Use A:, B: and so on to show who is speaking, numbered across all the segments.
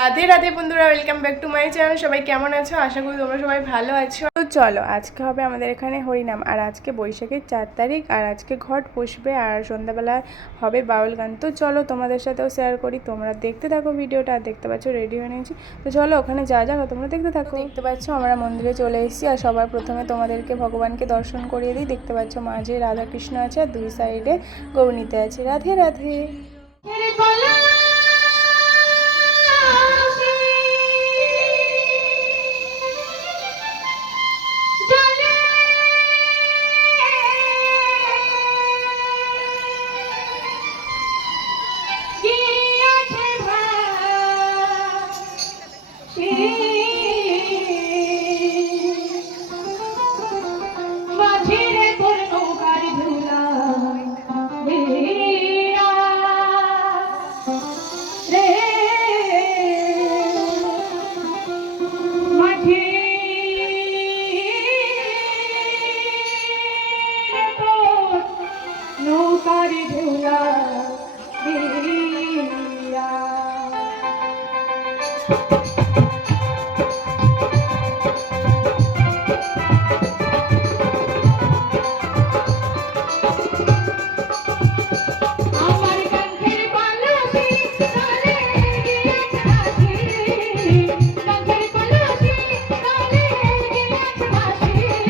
A: রাধে রাধে বন্ধুরা welcome back to my channel সবাই কেমন আছো? আশা করি তোমরা সবাই ভালো আছো। তো চলো আজকে হবে আমাদের এখানে হরিনাম আর আজকে বৈশাখের চার তারিখ আর আজকে ঘট বসবে আর সন্ধ্যাবেলা হবে বাউল গান। তো চলো তোমাদের সাথেও শেয়ার করি। তোমরা দেখতে থাকো ভিডিওটা আর দেখতে পাচ্ছ রেডি হয়ে নিয়েছি। তো চলো ওখানে যা যা তোমরা দেখতে থাকো। দেখতে পাচ্ছ আমরা মন্দিরে চলে এসেছি আর সবার প্রথমে তোমাদেরকে ভগবানকে দর্শন করিয়ে দিই। দেখতে পাচ্ছ মাঝে রাধাকৃষ্ণ আছে আর দুই সাইডে গৌনিতে আছে। রাধে রাধে।
B: Yeah. Yeah.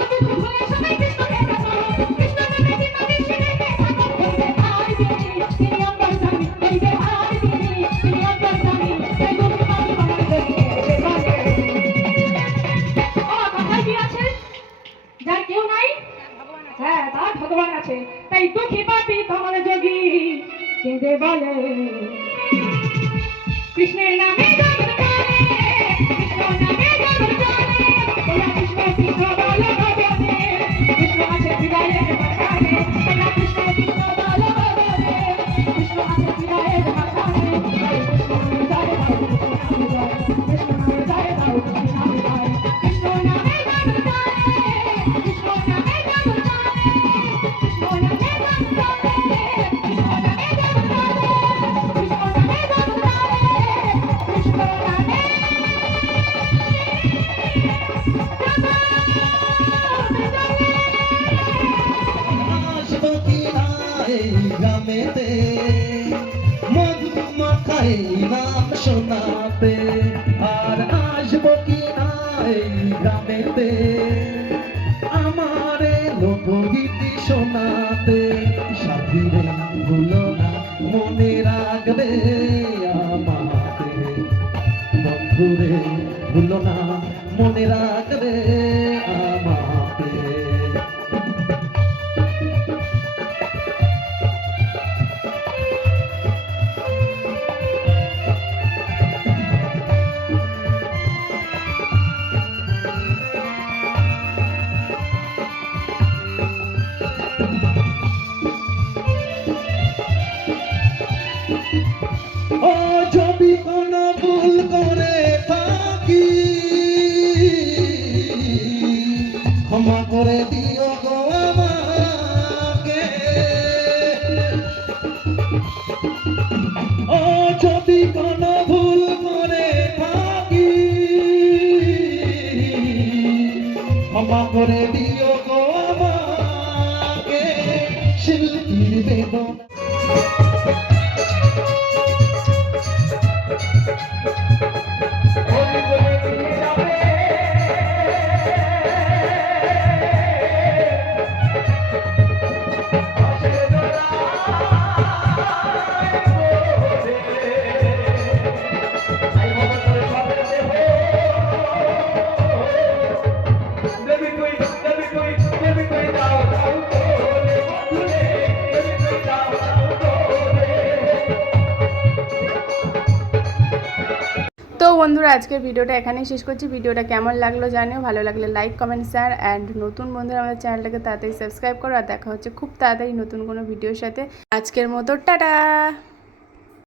B: আছে তাই দুঃখী পাপি ধন যোগী কেঁদে বলে কৃষ্ণের নামে এই নাম
C: শোনাতে আর আসব কি না এই গ্রামেতে? যদি কোনো ভুল করে থাকি। ক্ষমা করে দিও গো আমাকে। ও যদি কোনো ভুল করে থাকি। ক্ষমা করে দিও Thank you.
A: তো বন্ধুরা, আজকের ভিডিওটা এখানেই শেষ করছি। ভিডিওটা কেমন লাগল জানিও। ভালো লাগলে লাইক কমেন্ট শেয়ার অ্যান্ড নতুন বন্ধুরা আমাদের চ্যানেলটাকে তাড়াতাড়ি সাবস্ক্রাইব করো। আর দেখা হচ্ছে খুব তাড়াতাড়ি নতুন কোনো ভিডিওর সাথে। আজকের মতো, টাটা!